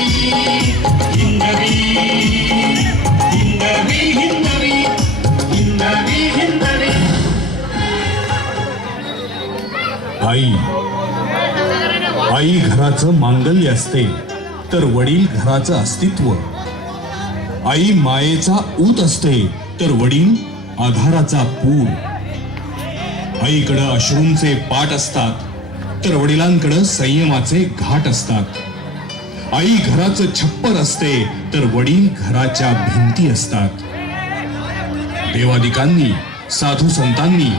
हिंदवी हिंदवी हिंदवी हिंदवी हिंदवी. आई आई घराचं मांगल्य असते तर वडील घराचं अस्तित्व. आई मायेचा ऊत असते तर वडील आधाराचा पूर. आईकडं अश्रूंचे पाट असतात तर वडिलांकडं संयमाचे घाट असतात. आई घराचं छप्पर असते तर वडील घराच्या भिंती असतात. देवादिकांनी साधू संतांनी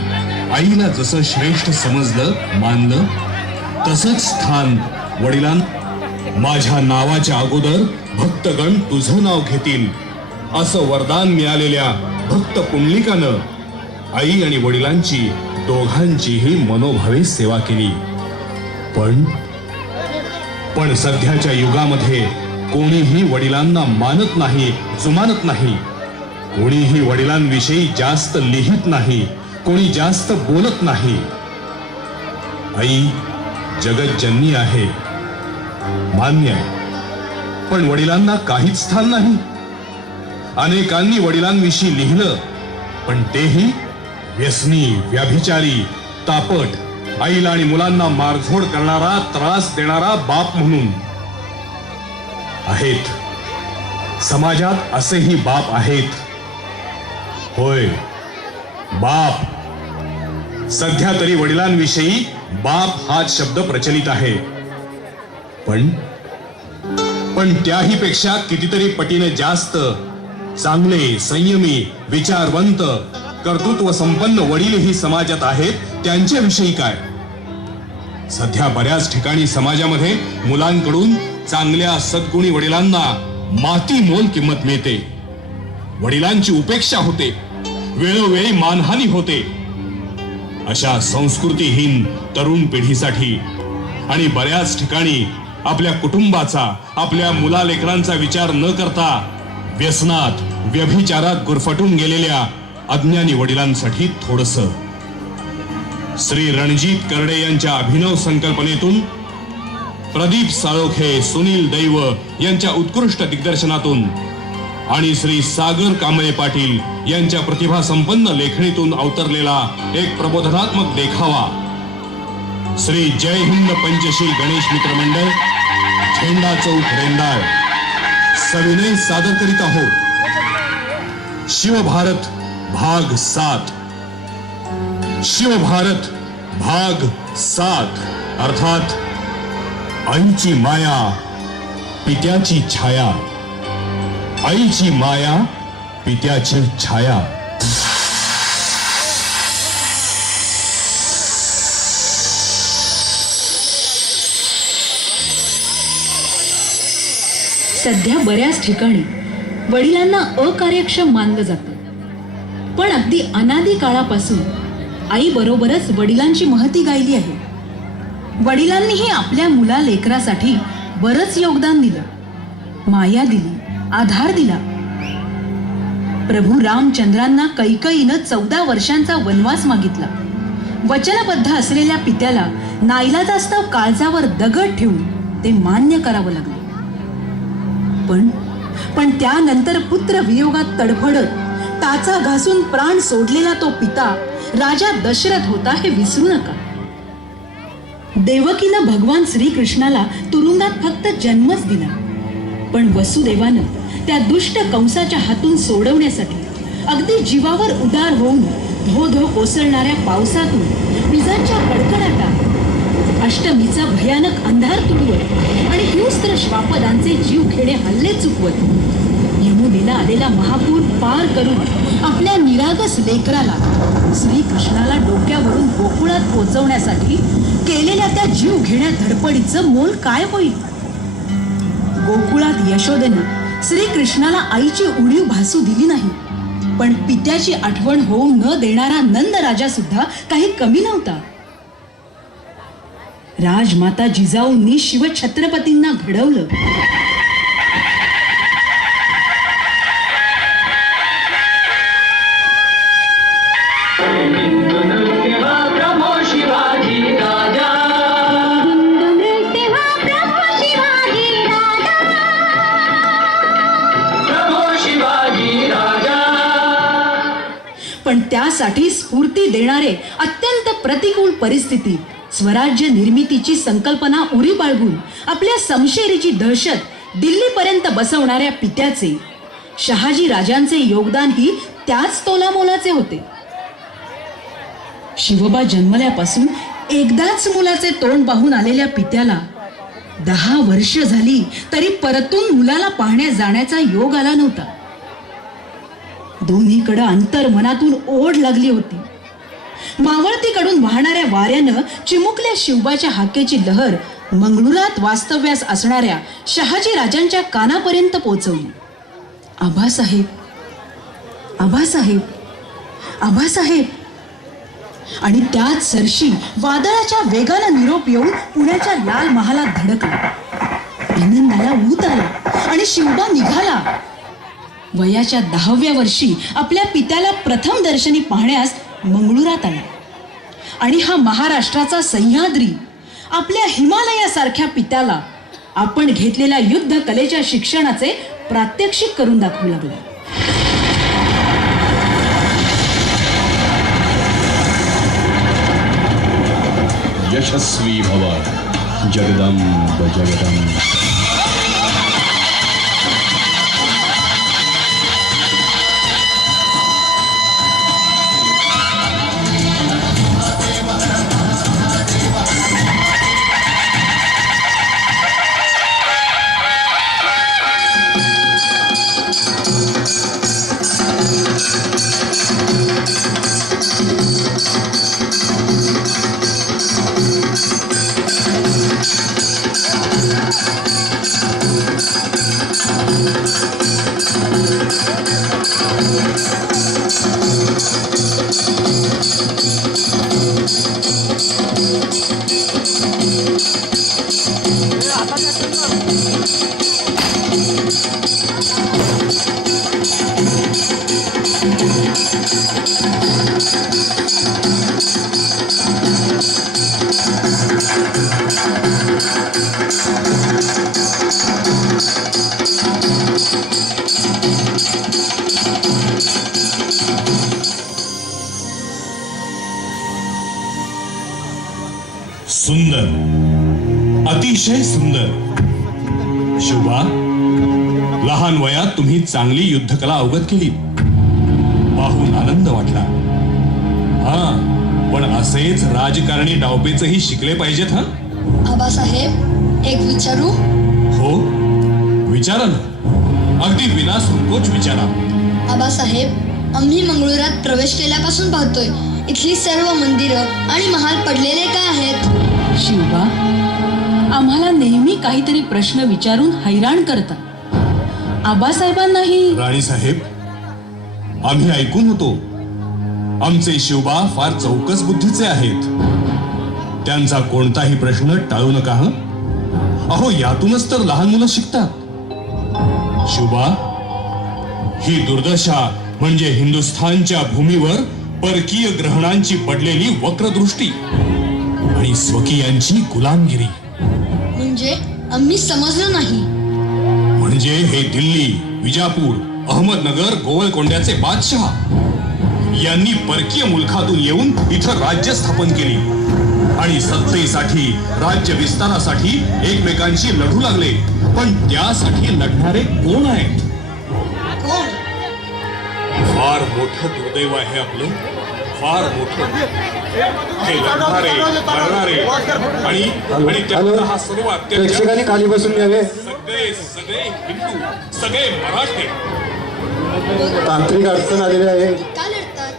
आईला जसं श्रेष्ठ समजलं मानलं तसंच स्थान वडिलांना. माझ्या नावाच्या अगोदर भक्तगण तुझं नाव घेतील असं वरदान मिळालेल्या भक्त पुंडलिकानं आई आणि वडिलांची दोघांचीही मनोभावे सेवा केली. पण सध्याच्या युगामध्ये कोणीही वडिलांना मानत नाही, जुमानत नाही. कोणीही वडिलांविषयी जास्त लिहित नाही, कोणी जास्त बोलत नाही. आई जगज्जननी आहे मान्य आहे, पण वडिलांना काहीच स्थान नाही. अनेकांनी वडिलांविषयी लिहिलं, पण तेही व्यसनी, व्याभिचारी, तापट, आईला आणि मुलांना मारझोड करणारा, त्रास देणारा बाप म्हणून. आहेत समाजात असेही बाप आहेत. होय बाप. सध्या तरी वडिलांविषयी बाप हा शब्द प्रचलित आहे, पण त्याही पेक्षा कितीतरी पटीने जास्त चांगले, संयमी, विचारवंत, कर्तृत्व संपन्न वडीलही समाजात आहेत. त्यांच्याविषयी काय? सध्या बऱ्याच ठिकाणी समाजामध्ये मुलांकडून चांगल्या सद्गुणी वडिलांना माती मोल किंमत मिळते. वडिलांची उपेक्षा होते, वेळोवेळी मानहानी होते. अशा संस्कृतीहीन तरुण पिढीसाठी आणि बऱ्याच ठिकाणी आपल्या कुटुंबाचा, आपल्या मुलालेकरांचा विचार न करता व्यसनात, व्यभिचारात गुरफटून गेलेल्या अज्ञानी वडिलांसाठी थोडंसं. श्री रणजित करडे यांच्या अभिनव संकल्पनेतून, प्रदीप साळोखे, सुनील दैव यांच्या उत्कृष्ट दिग्दर्शनातून आणि श्री सागर कांबळे पाटील यांच्या प्रतिभा संपन्न लेखणीतून अवतरलेला एक प्रबोधनात्मक देखावा श्री जय हिंद पंचशील गणेश मित्र मंडळ, झेंडा चौक, रेंदाळ सविनय सादर करीत आहोत शिवभारत भाग 7. शिवभारत भाग 7 अर्थात आईची माया, पित्याची छाया. आईची माया, पित्याची छाया. सध्या बऱ्याच ठिकाणी वडिलांना अकार्यक्षम मानलं जातं, पण अगदी अनादी काळापासून आई बरोबरच वडिलांची महती गायली आहे. वडिलांनीही आपल्या मुला लेकरासाठी बरंच योगदान दिलं, माया दिली, आधार दिला. प्रभू रामचंद्रांना कैकईनं 14 वर्षांचा वनवास मागितला. वचनबद्ध असलेल्या पित्याला नाईलाजास्तव काळजावर दगड ठेवून ते मान्य करावं लागलं. पण त्यानंतर पुत्र वियोगात तडफडत टाचा घासून प्राण सोडलेला तो पिता राजा दशरथ होता हे विसरू नका. देवकीनं भगवान श्रीकृष्णाला तुरुंगात फक्त जन्मच दिला, पण वसुदेवानं त्या दुष्ट कंसाच्या हातून सोडवण्यासाठी अगदी जीवावर उदार होऊन धो धो कोसळणाऱ्या पावसातून, विजांच्या कडकडाटात, अष्टमीचा भयानक अंधार तुडवत आणि हिंस्त्र श्वापदांचे जीव घेणे हल्ले चुकवत यमुनेला आलेला महापूर पार करून आपल्या निरागस लेकराला, श्रीकृष्णाला डोक्यावरून गोकुळात पोचवण्यासाठी केलेल्या त्या जीव घेण्या धडपडीचं मोल काय होईल? गोकुळात यशोदेनं श्रीकृष्णाला आईची उणीव भासू दिली नाही, पण पित्याची आठवण होऊ न देणारा नंद राजा सुद्धा काही कमी नव्हता. राजमाता जिजाऊंनी शिवछत्रपतींना घडवलं. पण त्यासाठी स्फूर्ती देणारे अत्यंत प्रतिकूल परिस्थितीत स्वराज्य निर्मितीची संकल्पना उरी बाळगून आपल्या समशेरीची दहशत दिल्लीपर्यंत बसवणाऱ्या पित्याचे, शहाजी राजांचे योगदानही त्याच तोलामोलाचे होते. शिवबा जन्मल्यापासून एकदाच मुलाचे तोंड पाहून आलेल्या पित्याला 10 वर्ष झाली तरी परतून मुलाला पाहण्या जाण्याचा योग आला नव्हता. दोन्हीकडं अंतर मनातून ओढ लागली होती. मावळतीकडून वाहणाऱ्या वाऱ्यानं चिमुकल्या शिवबाच्या हाकेची लहर मंगळुरात वास्तव्यास असणाऱ्या शहाजी राजांच्या कानापर्यंत पोहोचवली. आबासाहेब, आबासाहेब, आबासाहेब. आणि त्याच सरशी वादळाच्या वेगानं निरोप येऊन पुण्याच्या लाल महालात धडकला. आनंदाला ऊत आला आणि शिवबा निघाला. वयाच्या 10व्या वर्षी आपल्या पित्याला प्रथम दर्शनी पाहण्यास मंगळुरात आला. आणि हा महाराष्ट्राचा सह्याद्री आपल्या हिमालयासारख्या पित्याला आपण घेतलेल्या युद्ध कलेच्या शिक्षणाचे प्रात्यक्षिक करून दाखवू लागला. यशस्वी भव जगदंब जगदंब. सुंदर, अतिशय सुंदर. शिवबा, लहान वयात तुम्ही चांगली युद्धकला अवगत केली, पाहून आनंद वाटला. हा, पण असेच राजकारणी डावपेचही शिकले पाहिजेत. हा आबासाहेब, एक विचारू? हो, विचारा ना, अगदी विनासंकोच विचारा. आबासाहेब, आम्ही मंगळुरात प्रवेश केल्यापासून पाहतोय इथली सर्व मंदिरं आणि महाल पडलेले का आहेत? शिवबा, आम्हाला नेहमी काहीतरी प्रश्न विचारून हैराण करतात. आबासाहेबांनाही. राणीसाहेब, आम्ही ऐकून होतो आमचे शिवबा फार चौकस बुद्धीचे आहेत. त्यांचा कोणताही प्रश्न टाळू नका. अहो, यातूनच तर लहान मुलं शिकतात. शिवबा, ही दुर्दशा म्हणजे हिंदुस्थानच्या भूमीवर परकीय ग्रहणांची पडलेली वक्रदृष्टी आणि स्वकीयांची गुलामगिरी. म्हणजे आम्ही समजलो नाही. म्हणजे हे दिल्ली, विजापूर, अहमदनगर, गोवळकोंड्याचे बादशाह यांनी परकीय मुलखातून येऊन इथं राज्य स्थापन केली आणि सत्तेसाठी, राज्य विस्तारासाठी एकमेकांशी लढू लागले. पण त्यासाठी लढणारे कोण आहेत? कोण? फार मोठं दुर्दैव आहे आपलं, फार मोठं. हे लढणारे, मरणारे आणि त्यांचा हा सर्व अत्याचार प्रेक्षकांनी खाली बसून घ्यावे. सगळे हिंदू, सगळे मराठे. तांत्रिक अडचण आलेली आहे. का लढतात?